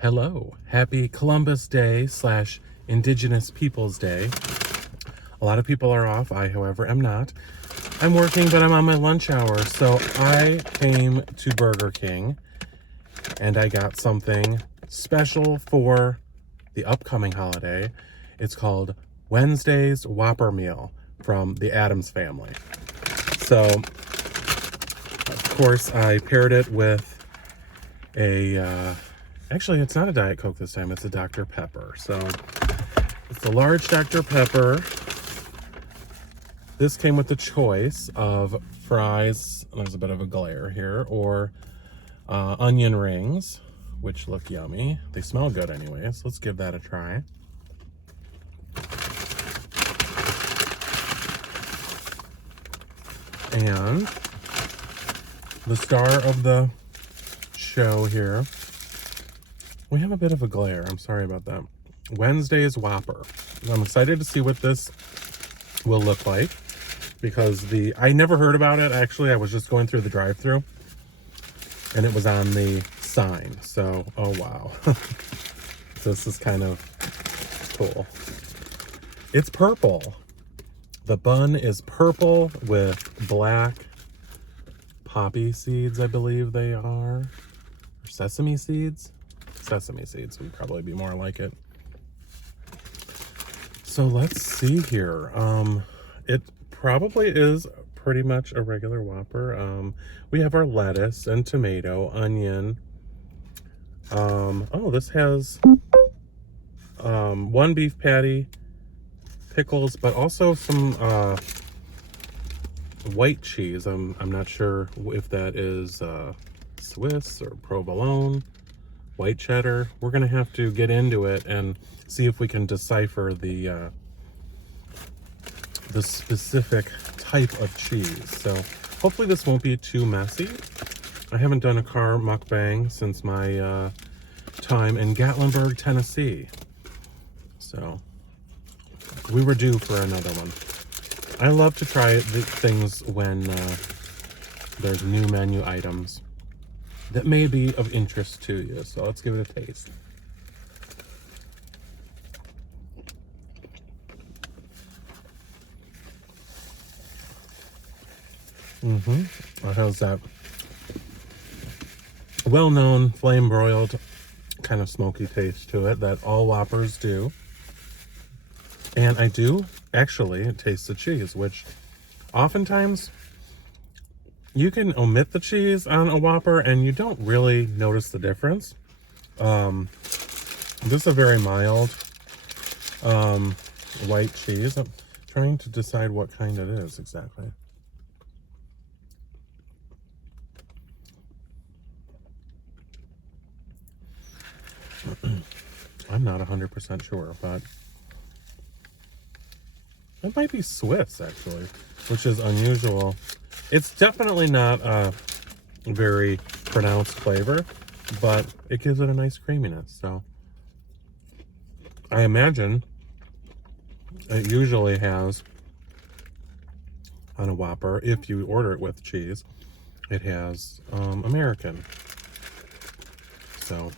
Hello, happy Columbus Day / Indigenous Peoples Day. A lot of people are off. I, however, am not. I'm working, but I'm on my lunch hour. So I came to Burger King and I got something special for the upcoming holiday. It's called Wednesday's Whopper Meal from the Addams family. So, of course, I paired it with actually, it's not a Diet Coke this time. It's a Dr. Pepper. So it's a large Dr. Pepper. This came with the choice of fries. There's a bit of a glare here. Or onion rings, which look yummy. They smell good anyway. So let's give that a try. And the star of the show here. We have a bit of a glare. I'm sorry about that. Wednesday's Whopper. I'm excited to see what this will look like because I never heard about it. Actually, I was just going through the drive-thru and it was on the sign. So, oh wow. This is kind of cool. It's purple. The bun is purple with black poppy seeds, I believe they are. Or sesame seeds? Sesame seeds would probably be more like it. So let's see here. It probably is pretty much a regular Whopper. We have our lettuce and tomato, onion. Oh, this has one beef patty, pickles, but also some white cheese. I'm not sure if that is Swiss or provolone. White cheddar. We're gonna have to get into it and see if we can decipher the specific type of cheese. So hopefully this won't be too messy. I haven't done a car mukbang since my time in Gatlinburg, Tennessee. So we were due for another one. I love to try the things when there's new menu items that may be of interest to you. So let's give it a taste. It has that well-known flame-broiled kind of smoky taste to it that all Whoppers do. And I do actually taste the cheese, which oftentimes you can omit the cheese on a Whopper and you don't really notice the difference. This is a very mild white cheese. I'm trying to decide what kind it is exactly. I'm not 100% sure, but it might be Swiss actually, which is unusual. It's definitely not a very pronounced flavor, but it gives it a nice creaminess. So I imagine it usually has on a Whopper, if you order it with cheese, it has American. So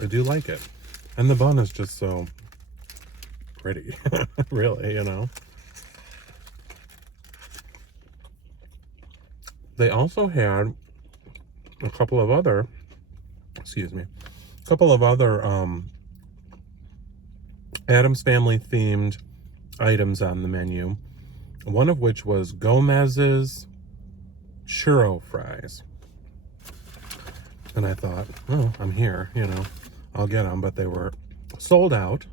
I do like it. And the bun is just so pretty, really, you know. They also had a couple of other Addams Family themed items on the menu. One of which was Gomez's churro fries. And I thought, oh, I'm here, you know, I'll get them, but they were sold out.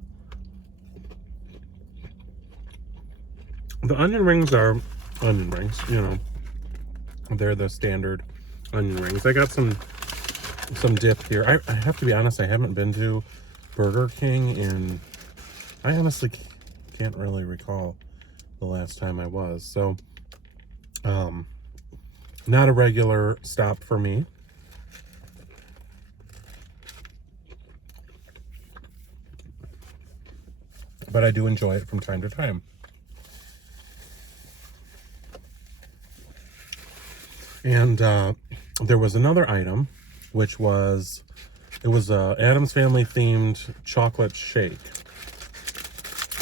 The onion rings are onion rings, you know. They're the standard onion rings. I got some dip here. I have to be honest, I haven't been to Burger King in, I honestly can't really recall the last time I was. So, not a regular stop for me. But I do enjoy it from time to time. And there was another item, which was It was a Addams Family themed chocolate shake,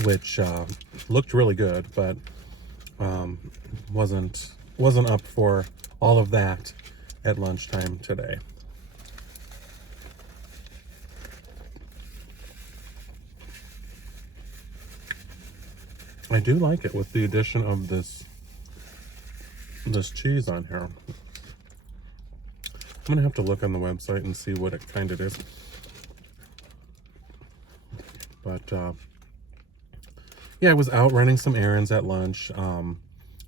which looked really good, but wasn't up for all of that at lunchtime today. I do like it with the addition of this cheese on here. I'm gonna have to look on the website and see what kind it is. But yeah, I was out running some errands at lunch.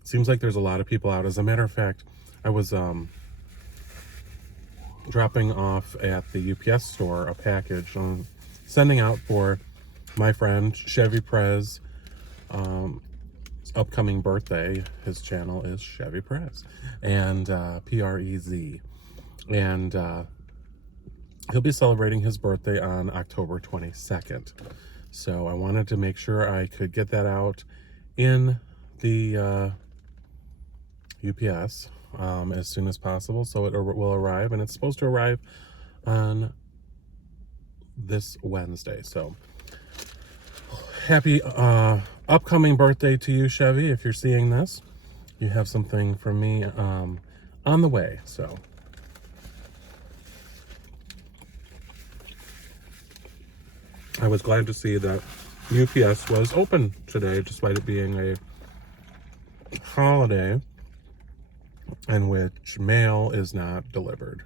Seems like there's a lot of people out. As a matter of fact, I was dropping off at the UPS store a package I'm sending out for my friend Chevy Prez. Upcoming birthday. His channel is Chevy Prez, and Prez, and he'll be celebrating his birthday on October 22nd. So I wanted to make sure I could get that out in the UPS as soon as possible, so it will arrive, and it's supposed to arrive on this Wednesday. So happy upcoming birthday to you, Chevy. If you're seeing this, you have something from me on the way. So I was glad to see that UPS was open today, despite it being a holiday in which mail is not delivered.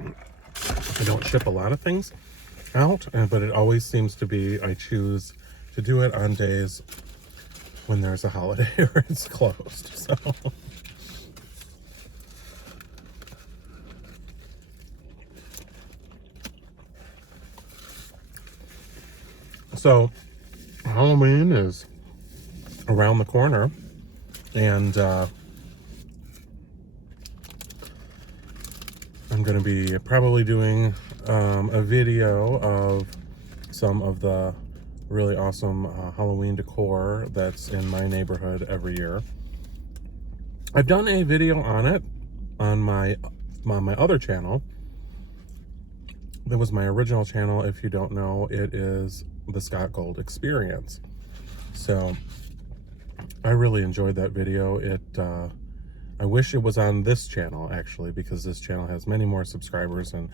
I don't ship a lot of things out, but it always seems to be I choose to do it on days when there's a holiday or it's closed. So Halloween is around the corner, and I'm going to be probably doing a video of some of the really awesome Halloween decor that's in my neighborhood every year. I've done a video on it on my other channel. That was my original channel. If you don't know, it is the Scott Gold Experience. So I really enjoyed that video. I wish it was on this channel, actually, because this channel has many more subscribers and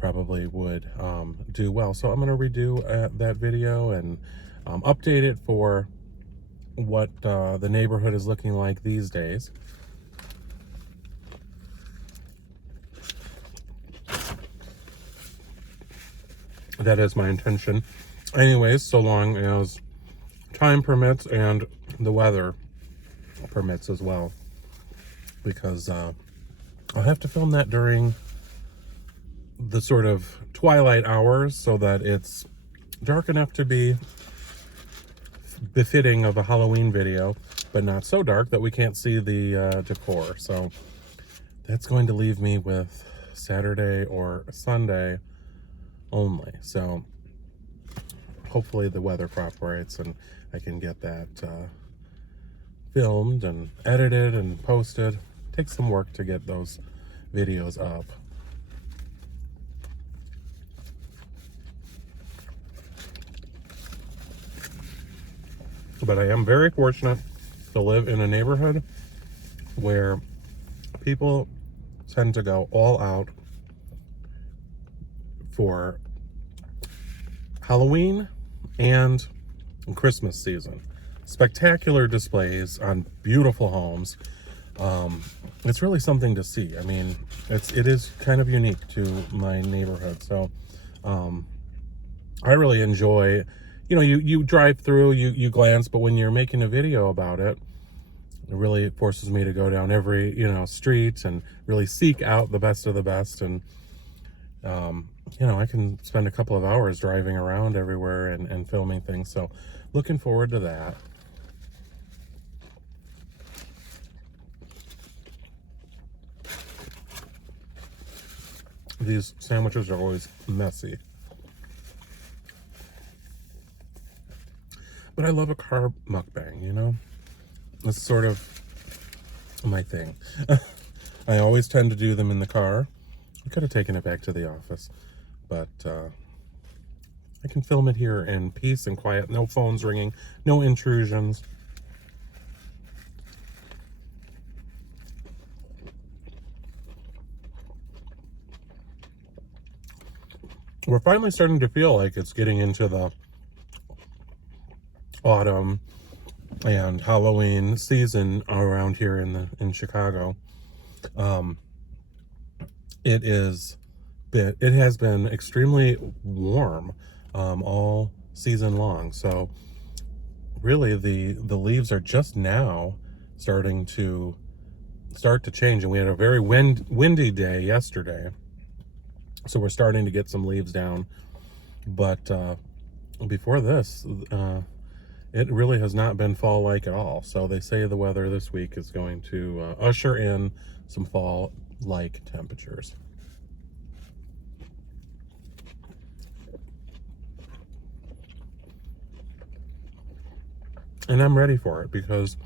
probably would do well. So I'm going to redo that video and update it for what the neighborhood is looking like these days. That is my intention. Anyways, so long as time permits and the weather permits as well. Because I'll have to film that during the sort of twilight hours so that it's dark enough to be befitting of a Halloween video, but not so dark that we can't see the decor. So that's going to leave me with Saturday or Sunday only. So hopefully the weather cooperates and I can get that filmed and edited and posted. Takes some work to get those videos up. But I am very fortunate to live in a neighborhood where people tend to go all out for Halloween and Christmas season. Spectacular displays on beautiful homes. It's really something to see. I mean, it is kind of unique to my neighborhood. So I really enjoy, you drive through, you glance, but when you're making a video about it, it really forces me to go down every, street and really seek out the best of the best. And, I can spend a couple of hours driving around everywhere and filming things. So looking forward to that. These sandwiches are always messy. But I love a carb mukbang, It's sort of my thing. I always tend to do them in the car. I could have taken it back to the office, but I can film it here in peace and quiet. No phones ringing, no intrusions. We're finally starting to feel like it's getting into the autumn and Halloween season around here in Chicago. It has been extremely warm all season long. So really the leaves are just now starting to change, and we had a very windy day yesterday. So we're starting to get some leaves down, but before this, it really has not been fall-like at all. So they say the weather this week is going to usher in some fall-like temperatures. And I'm ready for it because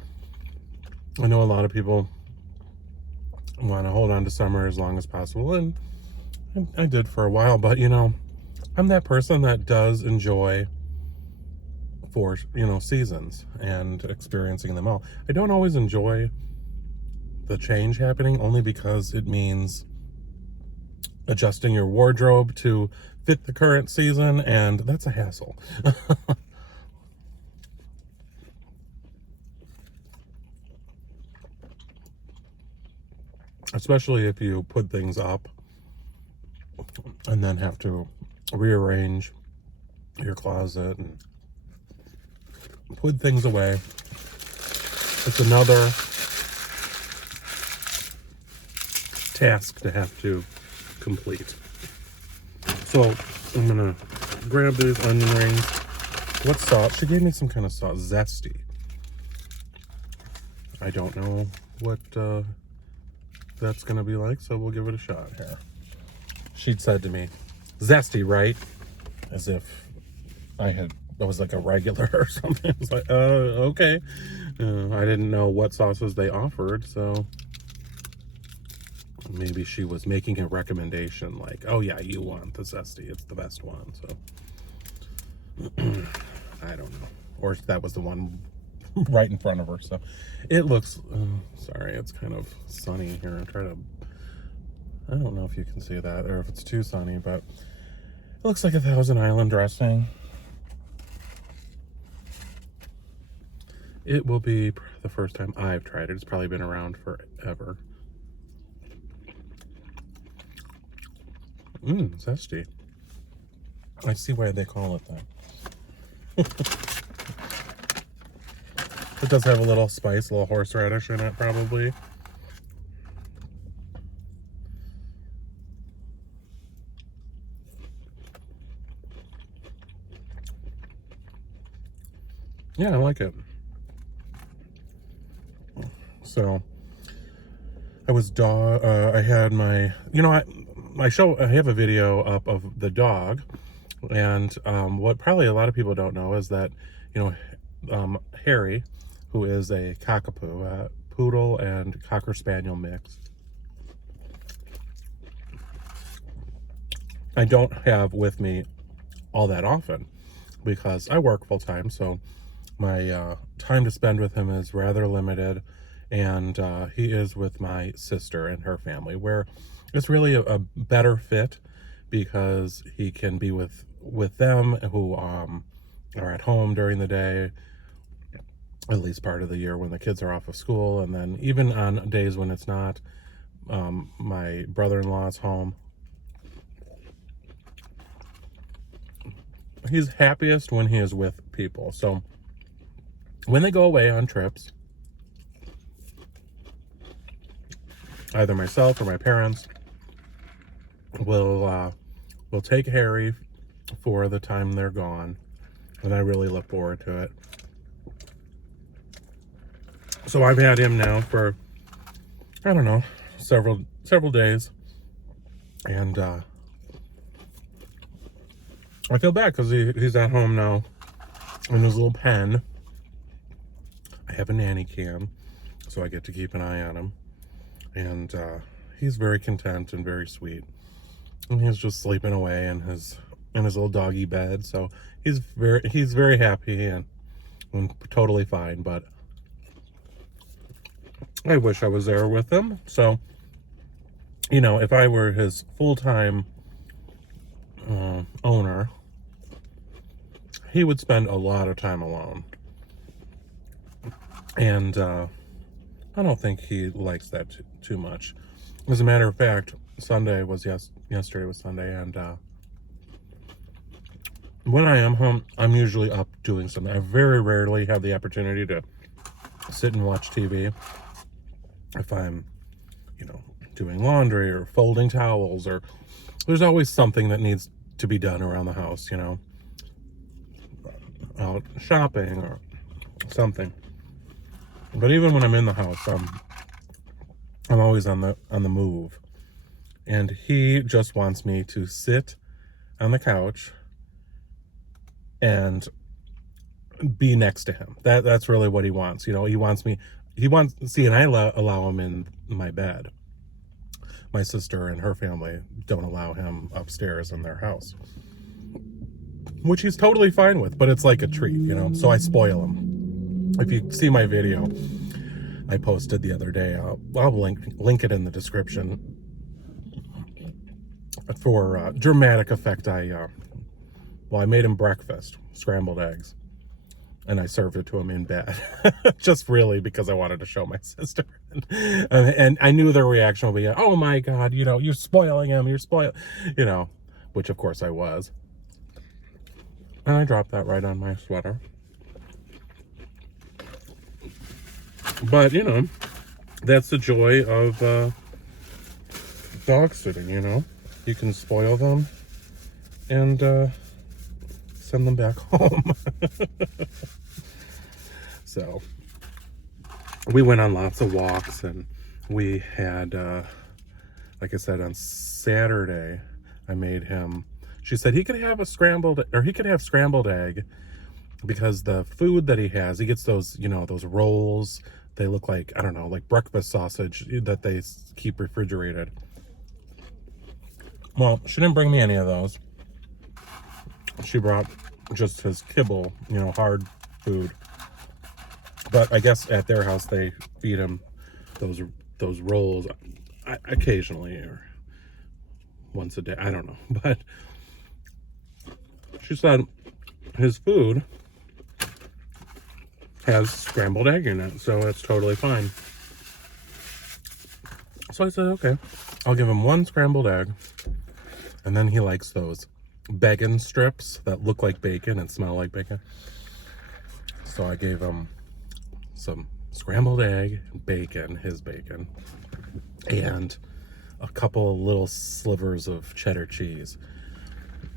I know a lot of people want to hold on to summer as long as possible, and I did for a while, but I'm that person that does enjoy seasons and experiencing them all. I don't always enjoy the change happening, only because it means adjusting your wardrobe to fit the current season, and that's a hassle. Especially if you put things up and then have to rearrange your closet and put things away. It's another task to have to complete. So I'm gonna grab these onion rings. What sauce? She gave me some kind of sauce, zesty. I don't know what that's gonna be like, so we'll give it a shot here. She'd said to me, "Zesty, right?" As if I was like a regular or something. I was like, okay. I didn't know what sauces they offered, so maybe she was making a recommendation like, oh yeah, you want the zesty, it's the best one. So I don't know, or that was the one right in front of her. So it looks sorry, it's kind of sunny here. I don't know if you can see that or if it's too sunny, but it looks like a Thousand Island dressing. It will be the first time I've tried it. It's probably been around forever. Zesty. I see why they call it that. It does have a little spice, a little horseradish in it, probably. Yeah, I like it. So I had my, I have a video up of the dog, and what probably a lot of people don't know is that, Harry, who is a cockapoo, poodle and cocker spaniel mix, I don't have with me all that often because I work full time, so my time to spend with him is rather limited, and he is with my sister and her family, where it's really a better fit because he can be with them who are at home during the day, at least part of the year when the kids are off of school, and then even on days when it's not, my brother-in-law's home. He's happiest when he is with people. So when they go away on trips, either myself or my parents will take Harry for the time they're gone, and I really look forward to it. So I've had him now for, I don't know, several days, and I feel bad because he's at home now in his little pen. I have a nanny cam, so I get to keep an eye on him. And he's very content and very sweet. And he's just sleeping away in his little doggy bed. So he's very happy and totally fine. But I wish I was there with him. So, you know, if I were his full-time owner, he would spend a lot of time alone. And I don't think he likes that too much. As a matter of fact, yesterday was Sunday, and when I am home, I'm usually up doing something. I very rarely have the opportunity to sit and watch TV. If I'm, you know, doing laundry or folding towels, or there's always something that needs to be done around the house, you know, out shopping or something. But even when I'm in the house, I'm always on the move. And he just wants me to sit on the couch and be next to him. That's really what he wants. You know, and I allow him in my bed. My sister and her family don't allow him upstairs in their house, which he's totally fine with, but it's like a treat, you know, so I spoil him. If you see my video I posted the other day, I'll link it in the description. For dramatic effect, I made him breakfast, scrambled eggs, and I served it to him in bed, just really because I wanted to show my sister. And I knew their reaction would be, oh my God, you know, you're spoiling him, you know, which of course I was. And I dropped that right on my sweater. But, you know, that's the joy of dog sitting, you know. You can spoil them and send them back home. So, we went on lots of walks, and we had, like I said, on Saturday, I made him, she said he could have scrambled egg, because the food that he has, he gets those, you know, those rolls. They look like, I don't know, like breakfast sausage that they keep refrigerated. Well, she didn't bring me any of those. She brought just his kibble, you know, hard food. But I guess at their house they feed him those rolls occasionally, or once a day. I don't know. But she said his food has scrambled egg in it, so it's totally fine. So I said, okay, I'll give him one scrambled egg. And then he likes those bacon strips that look like bacon and smell like bacon. So I gave him some scrambled egg, his bacon, and a couple of little slivers of cheddar cheese.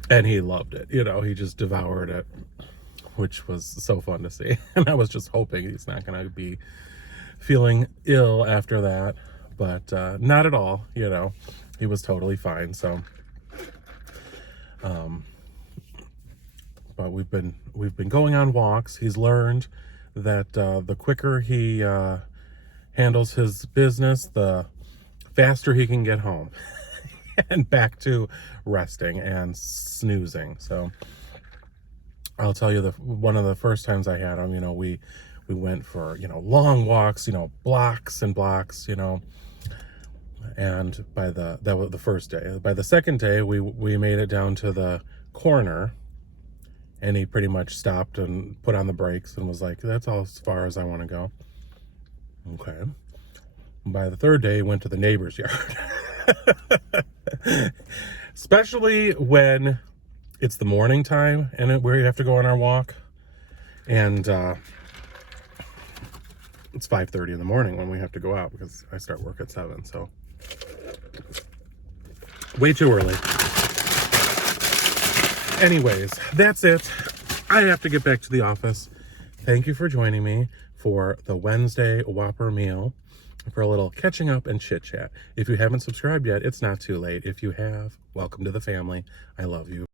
And he loved it. You know, he just devoured it, which was so fun to see. And I was just hoping he's not going to be feeling ill after that. But not at all, you know. He was totally fine, so... but we've been going on walks. He's learned that the quicker he handles his business, the faster he can get home and back to resting and snoozing. So I'll tell you, one of the first times I had him, you know, we went for, you know, long walks, you know, blocks and blocks, you know. And that was the first day. By the second day, we made it down to the corner, and he pretty much stopped and put on the brakes and was like, that's all as far as I want to go. Okay. By the third day, he went to the neighbor's yard. Especially when it's the morning time and we have to go on our walk. And it's 5:30 in the morning when we have to go out, because I start work at 7, so way too early. Anyways, that's it. I have to get back to the office. Thank you for joining me for the Wednesday Whopper meal, for a little catching up and chit chat. If you haven't subscribed yet, it's not too late. If you have, welcome to the family. I love you.